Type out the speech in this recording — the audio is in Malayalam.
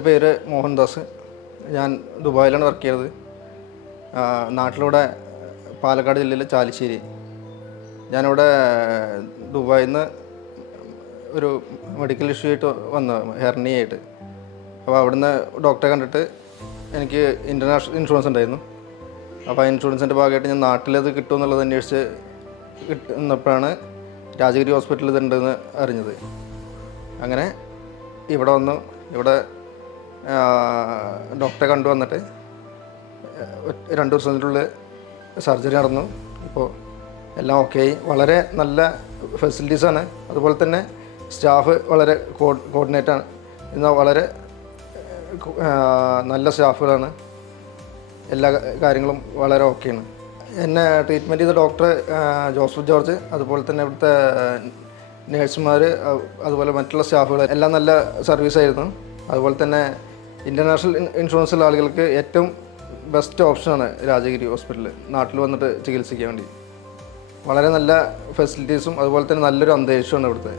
എൻ്റെ പേര് മോഹൻദാസ്. ഞാൻ ദുബായിലാണ് വർക്ക് ചെയ്തത്. നാട്ടിലൂടെ പാലക്കാട് ജില്ലയിലെ ചാലിശ്ശേരി. ഞാനിവിടെ ദുബായിൽ നിന്ന് ഒരു മെഡിക്കൽ ഇഷ്യൂ ആയിട്ട് വന്നു, ഹെർണിയായിട്ട്. അപ്പോൾ അവിടുന്ന് ഡോക്ടറെ കണ്ടിട്ട് എനിക്ക് ഇൻ്റർനാഷണൽ ഇൻഷുറൻസ് ഉണ്ടായിരുന്നു. അപ്പോൾ ആ ഇൻഷുറൻസിൻ്റെ ഭാഗമായിട്ട് ഞാൻ നാട്ടിലത് കിട്ടുമെന്നുള്ളത് അന്വേഷിച്ച് കിട്ടുന്നപ്പോഴാണ് രാജഗിരി ഹോസ്പിറ്റലിൽ ഇതുണ്ടെന്ന് അറിഞ്ഞത്. അങ്ങനെ ഇവിടെ വന്നു. ഇവിടെ ഡോക്ടറെ കണ്ടുവന്നിട്ട് 2 ദിവസത്തിനുള്ളിൽ സർജറി നടന്നു. ഇപ്പോൾ എല്ലാം ഓക്കെ ആയി. വളരെ നല്ല ഫെസിലിറ്റീസാണ്. അതുപോലെ തന്നെ സ്റ്റാഫ് വളരെ കോർഡിനേറ്റാണ്. എന്നാൽ വളരെ നല്ല സ്റ്റാഫുകളാണ്. എല്ലാ കാര്യങ്ങളും വളരെ ഓക്കെയാണ്. എന്നെ ട്രീറ്റ്മെൻറ്റ് ചെയ്ത ഡോക്ടർ ജോസഫ് ജോർജ്, അതുപോലെ തന്നെ ഇവിടുത്തെ നേഴ്സുമാർ, അതുപോലെ മറ്റുള്ള സ്റ്റാഫുകൾ എല്ലാം നല്ല സർവീസായിരുന്നു. അതുപോലെ തന്നെ ഇൻ്റർനാഷണൽ ഇൻഷുറൻസുള്ള ആളുകൾക്ക് ഏറ്റവും ബെസ്റ്റ് ഓപ്ഷനാണ് രാജഗിരി ഹോസ്പിറ്റൽ, നാട്ടിൽ വന്നിട്ട് ചികിത്സിക്കാൻ വേണ്ടി. വളരെ നല്ല ഫെസിലിറ്റീസും അതുപോലെ തന്നെ നല്ലൊരു അന്തരീക്ഷമാണ് ഇവിടുത്തെ.